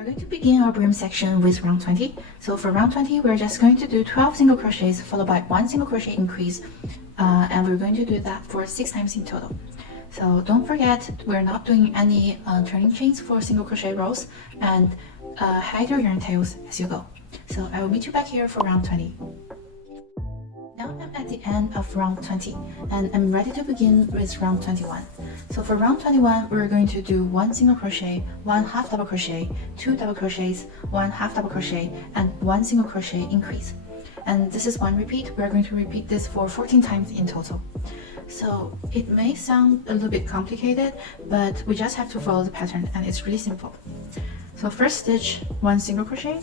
We're going to begin our brim section with round 20. So for round 20, we're just going to do 12 single crochets followed by 1 single crochet increase, and we're going to do that for 6 times in total. So don't forget, we're not doing any turning chains for single crochet rows, and hide your yarn tails as you go. So I will meet you back here for round 20. Now I'm at the end of round 20 and I'm ready to begin with round 21. So for round 21, we're going to do 1 single crochet, 1 half double crochet, 2 double crochets, 1 half double crochet, and 1 single crochet increase. And this is 1 repeat. We're going to repeat this for 14 times in total. So it may sound a little bit complicated, but we just have to follow the pattern and it's really simple. So first stitch, 1 single crochet,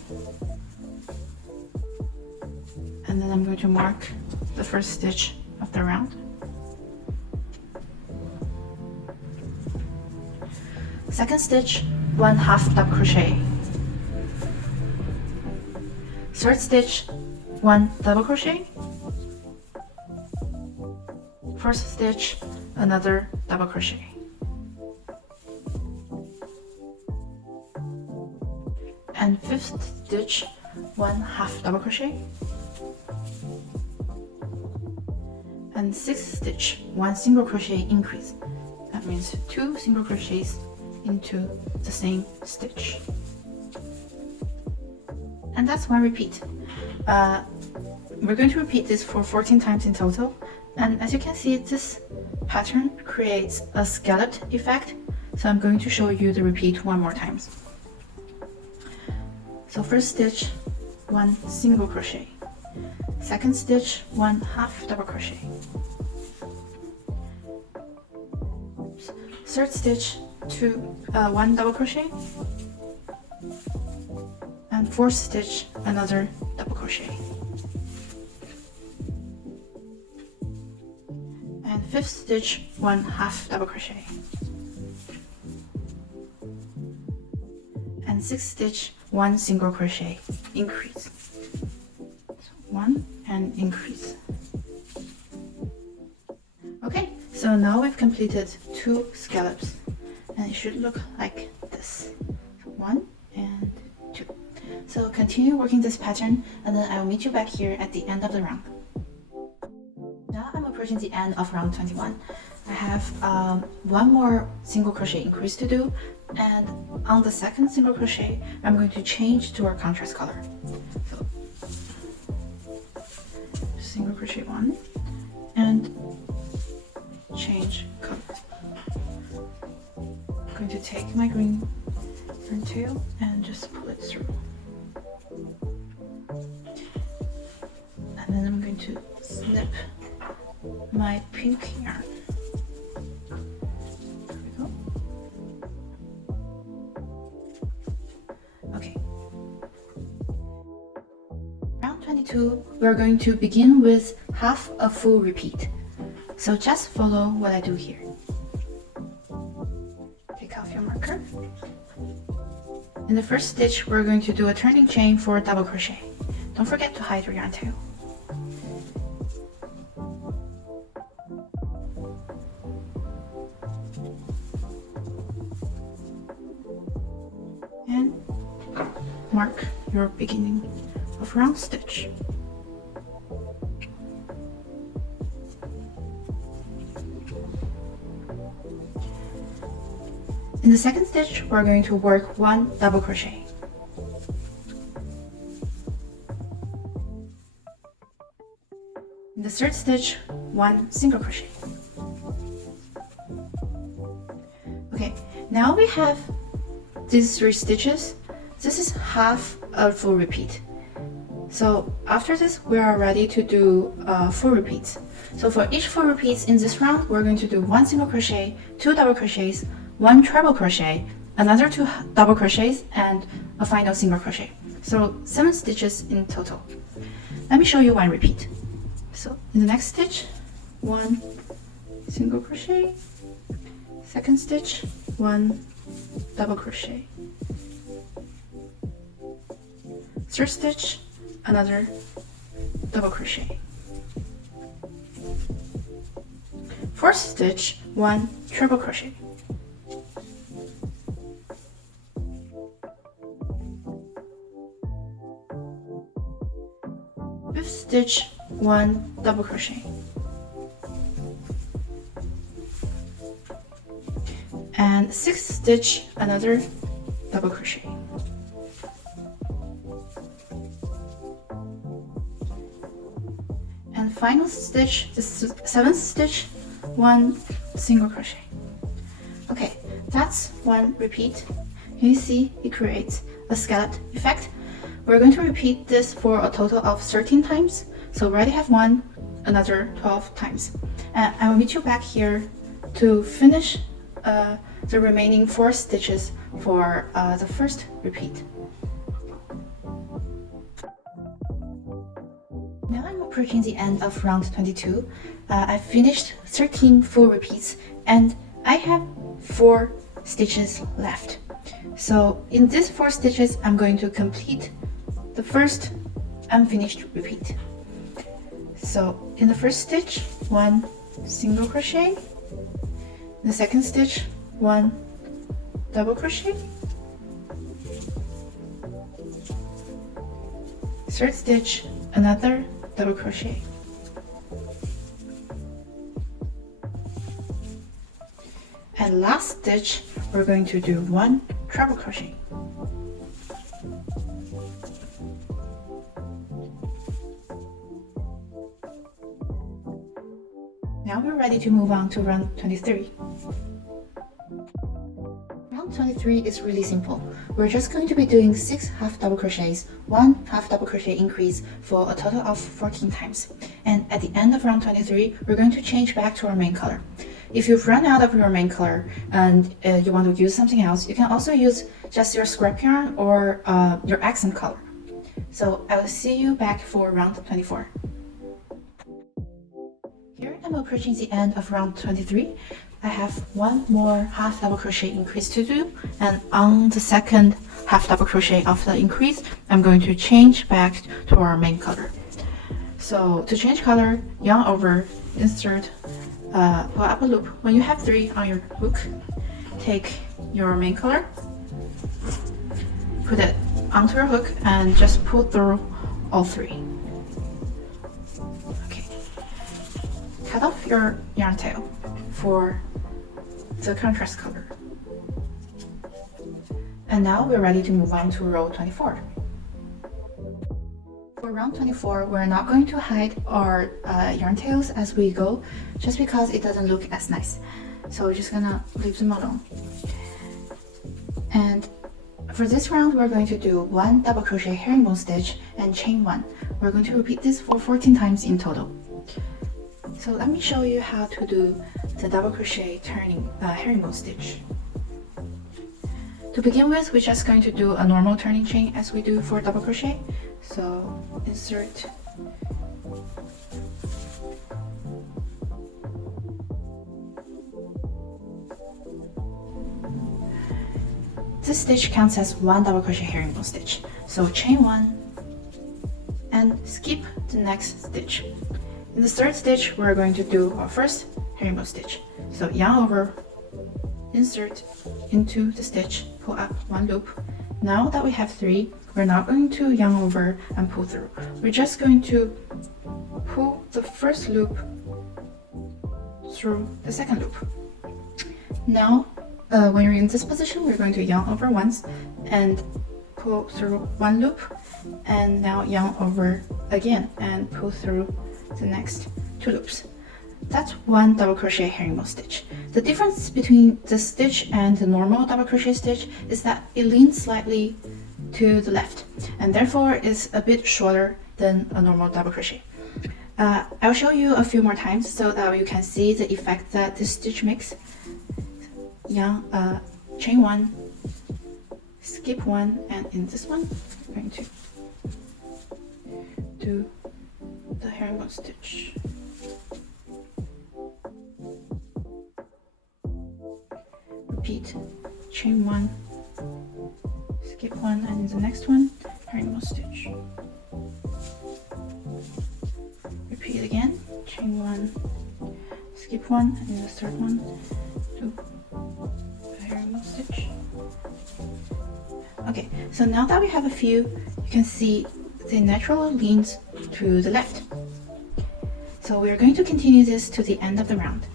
and then I'm going to mark the first stitch of the round. Second stitch, 1 half double crochet. Third stitch, 1 double crochet. Fourth stitch, another double crochet. And fifth stitch, 1 half double crochet. And sixth stitch, 1 single crochet increase. That means 2 single crochets into the same stitch. And that's 1 repeat. We're going to repeat this for 14 times in total. And as you can see, this pattern creates a scalloped effect. So I'm going to show you the repeat 1 more time. So first stitch, 1 single crochet. Second stitch, 1 half double crochet. Third stitch, 1 double crochet. And fourth stitch, another double crochet. And fifth stitch, 1 half double crochet. And sixth stitch, 1 single crochet increase. So 1 and increase. Okay, so now we've completed 2 scallops, and it should look like this. 1 and 2. So continue working this pattern, and then I will meet you back here at the end of the round. Now I'm approaching the end of round 21. I have 1 more single crochet increase to do, and on the second single crochet, I'm going to change to our contrast color. So single crochet 1 and change color. I'm going to take my green yarn tail and just pull it through. And then I'm going to snip my pink yarn. There we go. Okay. Round 22, we're going to begin with half a full repeat. So just follow what I do here. Take off your marker. In the first stitch, we're going to do a turning chain for double crochet. Don't forget to hide your yarn tail. And mark your beginning of round stitch. In the second stitch, we're going to work 1 double crochet. In the third stitch, 1 single crochet. Okay, now we have these 3 stitches. This is half a full repeat. So after this, we are ready to do full repeats. So for each full repeats in this round, we're going to do 1 single crochet, 2 double crochets, 1 treble crochet, another 2 double crochets, and a final single crochet. So 7 stitches in total. Let me show you 1 repeat. So in the next stitch, 1 single crochet, second stitch, 1 double crochet, third stitch, another double crochet, fourth stitch, 1 treble crochet, stitch, 1 double crochet, and 6th stitch, another double crochet, and final stitch, the 7th stitch, 1 single crochet. Okay, that's one repeat. Can you see it creates a scalloped effect? We're going to repeat this for a total of 13 times. So we already have 1, another 12 times. And I will meet you back here to finish the remaining 4 stitches for the first repeat. Now I'm approaching the end of round 22. I've finished 13 full repeats and I have 4 stitches left. So in these 4 stitches, I'm going to complete the first unfinished repeat. So in the first stitch, 1 single crochet, the second stitch, 1 double crochet, third stitch, another double crochet, and last stitch we're going to do 1 treble crochet. Now we're ready to move on to round 23. Round 23 is really simple. We're just going to be doing 6 half double crochets, 1 half double crochet increase for a total of 14 times. And at the end of round 23, we're going to change back to our main color. If you've run out of your main color and you want to use something else, you can also use just your scrap yarn or your accent color. So I will see you back for round 24. Here I'm approaching the end of round 23. I have 1 more half double crochet increase to do, and on the second half double crochet of the increase, I'm going to change back to our main color. So to change color, yarn over, insert, pull up a loop. When you have 3 on your hook, take your main color, put it onto your hook, and just pull through all 3. Okay. Cut off your yarn tail for the contrast color. And now we're ready to move on to row 24. For round 24, we're not going to hide our yarn tails as we go, just because it doesn't look as nice. So we're just gonna leave them alone. And for this round, we're going to do 1 double crochet herringbone stitch and chain 1. We're going to repeat this for 14 times in total. So let me show you how to do the double crochet turning herringbone stitch. To begin with, we're just going to do a normal turning chain as we do for double crochet. So insert this stitch counts as 1 double crochet herringbone stitch. So chain 1 and skip the next stitch. In the third stitch, we're going to do our first herringbone stitch. So yarn over, insert into the stitch, pull up 1 loop. Now that we have 3, we're not going to yarn over and pull through. We're just going to pull the first loop through the second loop. Now, when you're in this position, we're going to yarn over once and pull through 1 loop, and now yarn over again and pull through the next 2 loops. That's 1 double crochet herringbone stitch. The difference between the stitch and the normal double crochet stitch is that it leans slightly to the left and therefore is a bit shorter than a normal double crochet. I'll show you a few more times so that you can see the effect that this stitch makes. Yarn, chain 1, skip 1, and in this one, I'm going to do the herringbone stitch. Repeat, chain 1, skip 1, and in the next one, herringbone stitch. Repeat again, chain 1, skip 1, and in the third one, do a herringbone stitch. Okay, so now that we have a few, you can see they naturally leans to the left. So we are going to continue this to the end of the round.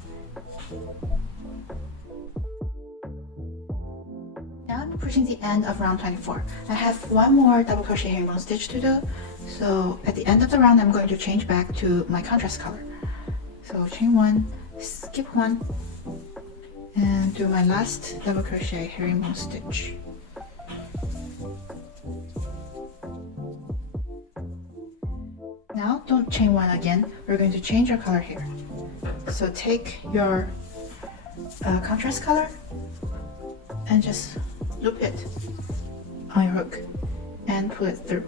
Now I'm approaching the end of round 24. I have one more double crochet herringbone stitch to do. So at the end of the round, I'm going to change back to my contrast color. So chain one, skip one, and do my last double crochet herringbone stitch. Now don't chain one again, we're going to change our color here. So take your contrast color and just loop it on your hook and pull it through.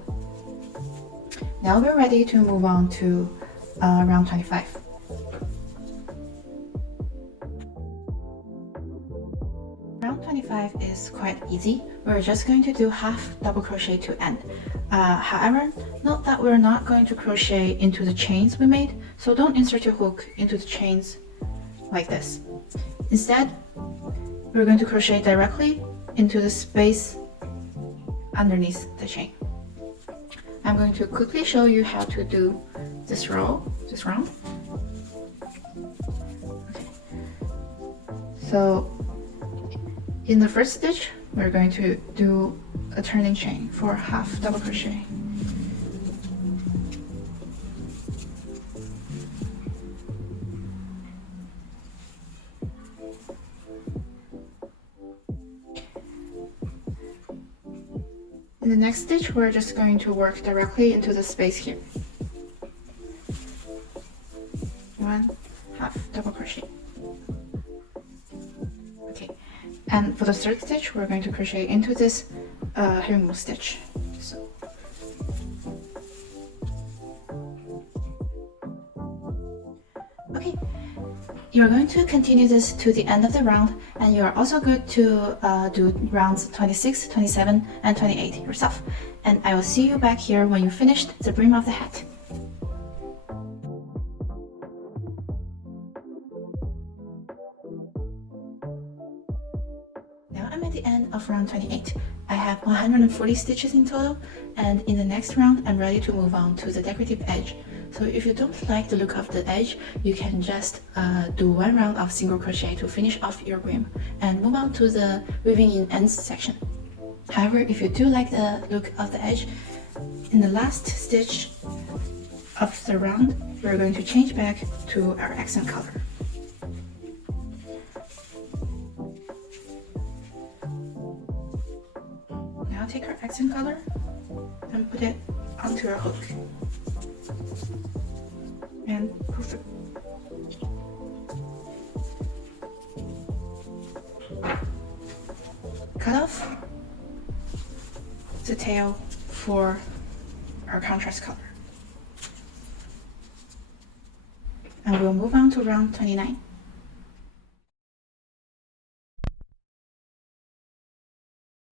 Now we're ready to move on to round 25. Round 25 is quite easy. We're just going to do half double crochet to end. However, note that we're not going to crochet into the chains we made, so don't insert your hook into the chains like this. Instead, we're going to crochet directly into the space underneath the chain. I'm going to quickly show you how to do this round. Okay. So in the first stitch, we're going to do a turning chain for half double crochet. In the next stitch, we're just going to work directly into the space here. One half double crochet. Okay, and for the third stitch, we're going to crochet into this herringbone stitch. So. Okay, you're going to continue this to the end of the round, and you're also good to do rounds 26, 27, and 28 yourself. And I will see you back here when you finished the brim of the hat. Now I'm at the end of round 28. I have 140 stitches in total, and in the next round I'm ready to move on to the decorative edge. So if you don't like the look of the edge, you can just do one round of single crochet to finish off your brim and move on to the weaving in ends section. However, if you do like the look of the edge, in the last stitch of the round, we're going to change back to our accent color. Now take our accent color and put it onto our hook and pull through. Cut off the tail for our contrast color. And we'll move on to round 29.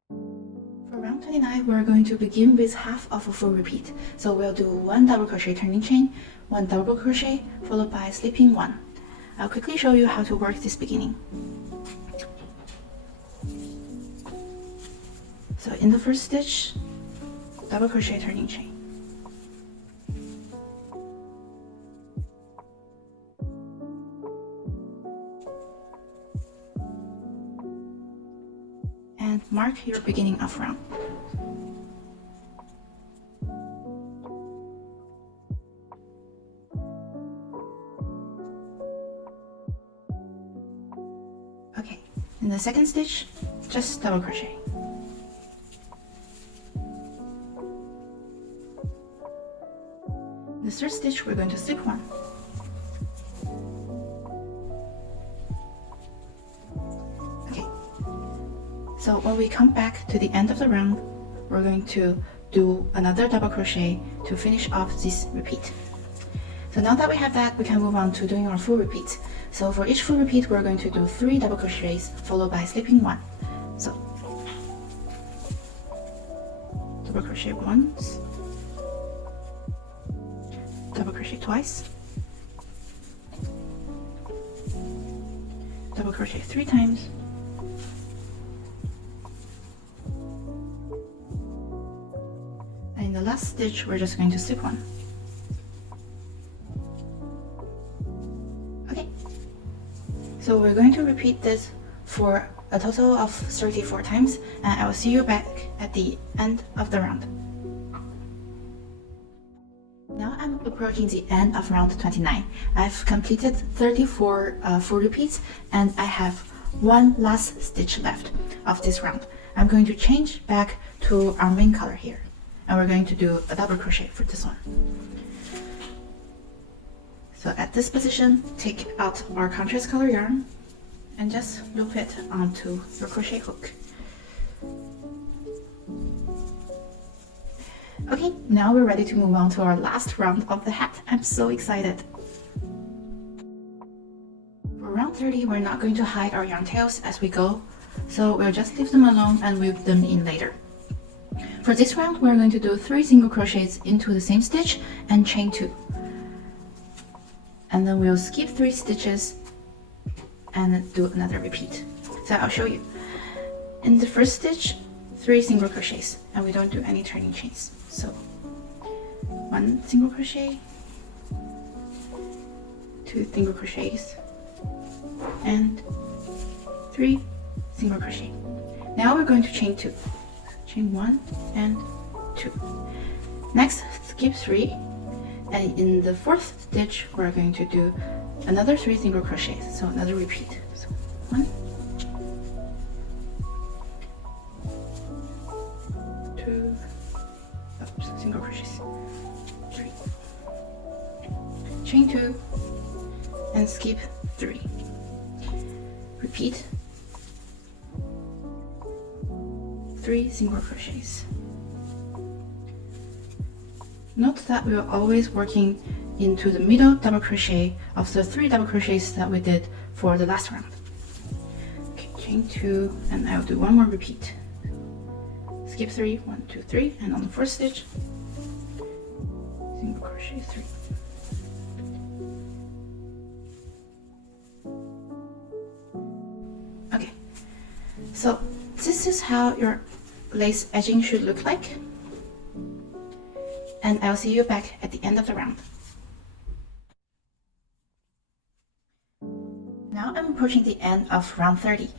For round 29, we're going to begin with half of a full repeat. So we'll do one double crochet turning chain, one double crochet, followed by slipping one. I'll quickly show you how to work this beginning. So in the first stitch, double crochet turning chain. And mark your beginning of round. Okay, in the second stitch, just double crochet. In the third stitch, we're going to slip one. Okay, so when we come back to the end of the round, we're going to do another double crochet to finish off this repeat. So now that we have that, we can move on to doing our full repeat. So for each full repeat, we're going to do 3 double crochets followed by slipping one. So double crochet once, double crochet twice, double crochet 3 times, and in the last stitch we're just going to slip one. So we're going to repeat this for a total of 34 times, and I will see you back at the end of the round. Now I'm approaching the end of round 29. I've completed 34 full repeats, and I have one last stitch left of this round. I'm going to change back to our main color here, and we're going to do a double crochet for this one. So at this position, take out our contrast color yarn and just loop it onto your crochet hook. Okay, now we're ready to move on to our last round of the hat. I'm so excited. For round 30, we're not going to hide our yarn tails as we go, so we'll just leave them alone and weave them in later. For this round, we're going to do 3 single crochets into the same stitch and chain 2. And then we'll skip 3 stitches and do another repeat. So I'll show you. In the first stitch, 3 single crochets, and we don't do any turning chains. So 1 single crochet, 2 single crochets, and 3 single crochet. Now we're going to chain 2. Chain 1 and 2. Next, skip 3. And in the 4th stitch, we're going to do another 3 single crochets, so another repeat. So 1, 2, single crochets, 3, chain 2, and skip 3. Repeat 3 single crochets. Note that we are always working into the middle double crochet of the 3 double crochets that we did for the last round. Okay, chain 2, and I'll do 1 more repeat. Skip 3, 1, 2, 3, and on the 4th stitch, single crochet 3. Okay, so this is how your lace edging should look like. And I'll see you back at the end of the round. Now I'm approaching the end of round 30.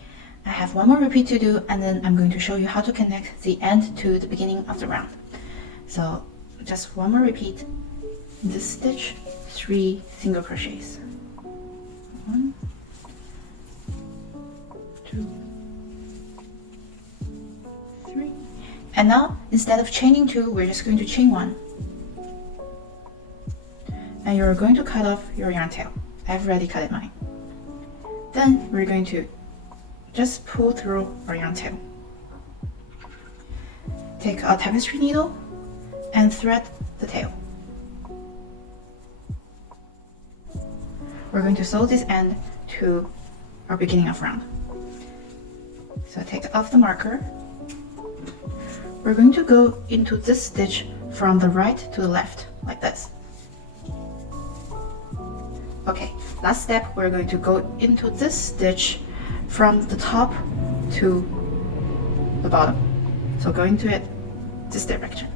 I have 1 more repeat to do, and then I'm going to show you how to connect the end to the beginning of the round. So just 1 more repeat. In this stitch, 3 single crochets. 1, 2, 3. And now, instead of chaining 2, we're just going to chain 1. And you're going to cut off your yarn tail. I've already cut it mine. Then we're going to just pull through our yarn tail. Take a tapestry needle and thread the tail. We're going to sew this end to our beginning of round. So take off the marker. We're going to go into this stitch from the right to the left, like this. Okay, last step, we're going to go into this stitch from the top to the bottom. So go into it this direction.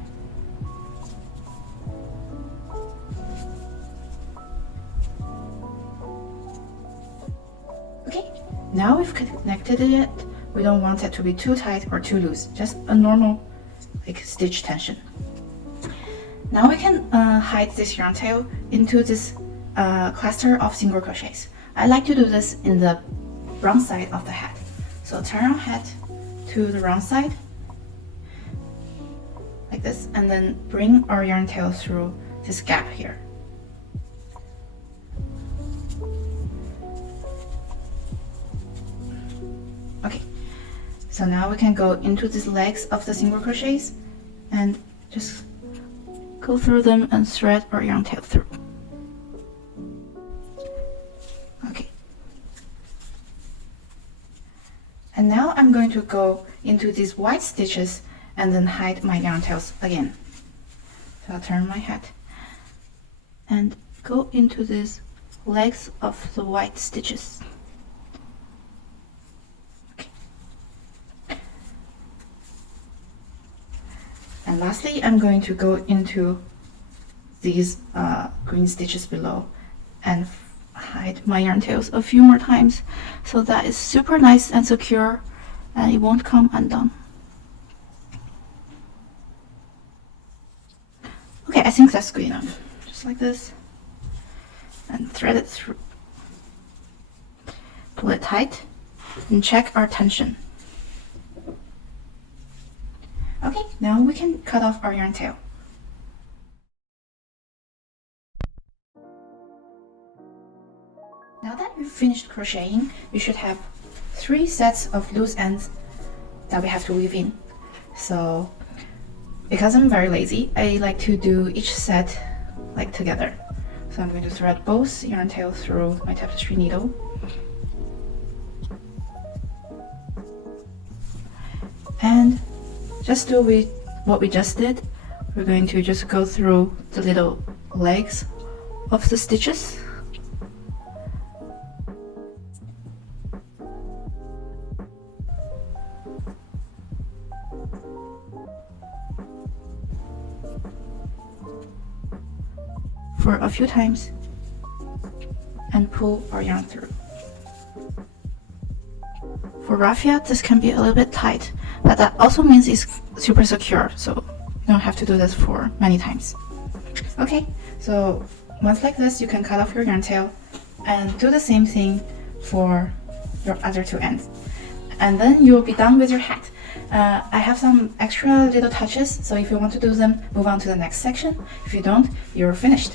Okay, now we've connected it. We don't want it to be too tight or too loose, just a normal stitch tension. Now we can hide this yarn tail into this cluster of single crochets. I like to do this in the wrong side of the hat. So turn our hat to the wrong side, like this, and then bring our yarn tail through this gap here. Okay, so now we can go into these legs of the single crochets and just go through them and thread our yarn tail through. Okay. And now I'm going to go into these white stitches and then hide my yarn tails again. So I'll turn my hat and go into these legs of the white stitches. And lastly, I'm going to go into these green stitches below and tied my yarn tails a few more times, so that is super nice and secure and it won't come undone. Okay, I think that's good enough. Just like this. And thread it through. Pull it tight and check our tension. Okay, now we can cut off our yarn tail. Now that you've finished crocheting, you should have 3 sets of loose ends that we have to weave in. So, because I'm very lazy, I like to do each set like together. So I'm going to thread both yarn tails through my tapestry needle. And just do what we just did. We're going to just go through the little legs of the stitches. For a few times and pull our yarn through. For raffia, this can be a little bit tight, but that also means it's super secure, so you don't have to do this for many times. Okay, so once like this, you can cut off your yarn tail and do the same thing for your other 2 ends. And then you'll be done with your hat. I have some extra little touches, so if you want to do them, move on to the next section. If you don't, you're finished.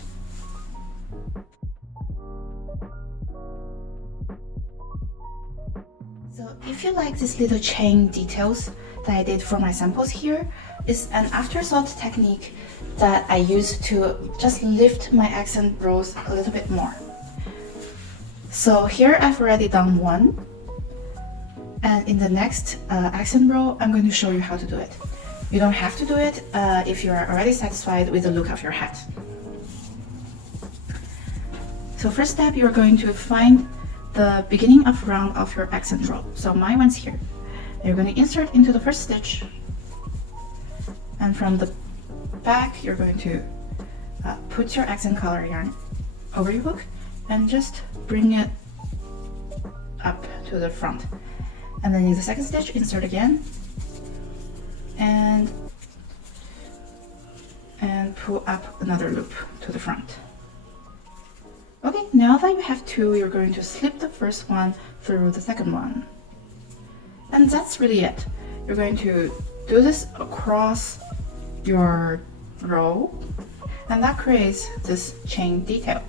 So if you like these little chain details that I did for my samples here, it's an afterthought technique that I use to just lift my accent rows a little bit more. So here I've already done 1, and in the next accent row I'm going to show you how to do it. You don't have to do it if you are already satisfied with the look of your hat. So first step, you're going to find the beginning of round of your accent row. So my one's here. You're going to insert into the first stitch, and from the back you're going to put your accent color yarn over your hook and just bring it up to the front. And then in the second stitch, insert again and pull up another loop to the front. Okay, now that you have 2, you're going to slip the first one through the second one. And that's really it. You're going to do this across your row, and that creates this chain detail.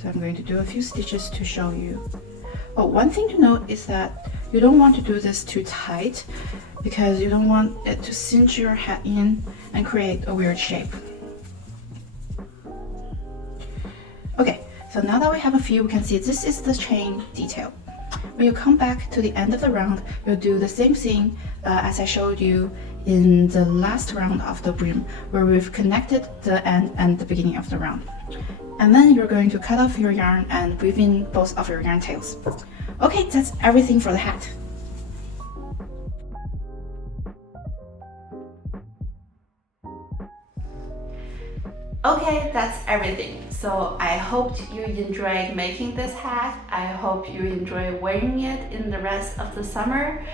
So I'm going to do a few stitches to show you. Oh, one thing to note is that you don't want to do this too tight because you don't want it to cinch your hat in and create a weird shape. Okay, so now that we have a few, we can see this is the chain detail. When you come back to the end of the round, you'll do the same thing as I showed you in the last round of the brim, where we've connected the end and the beginning of the round. And then you're going to cut off your yarn and weave in both of your yarn tails. Okay, that's everything for the hat. Okay, that's everything. So I hope you enjoyed making this hat. I hope you enjoy wearing it in the rest of the summer.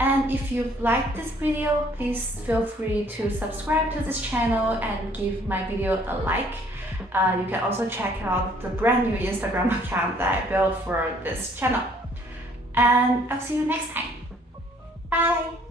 And if you liked this video, please feel free to subscribe to this channel and give my video a like. You can also check out the brand new Instagram account that I built for this channel. And I'll see you next time. Bye!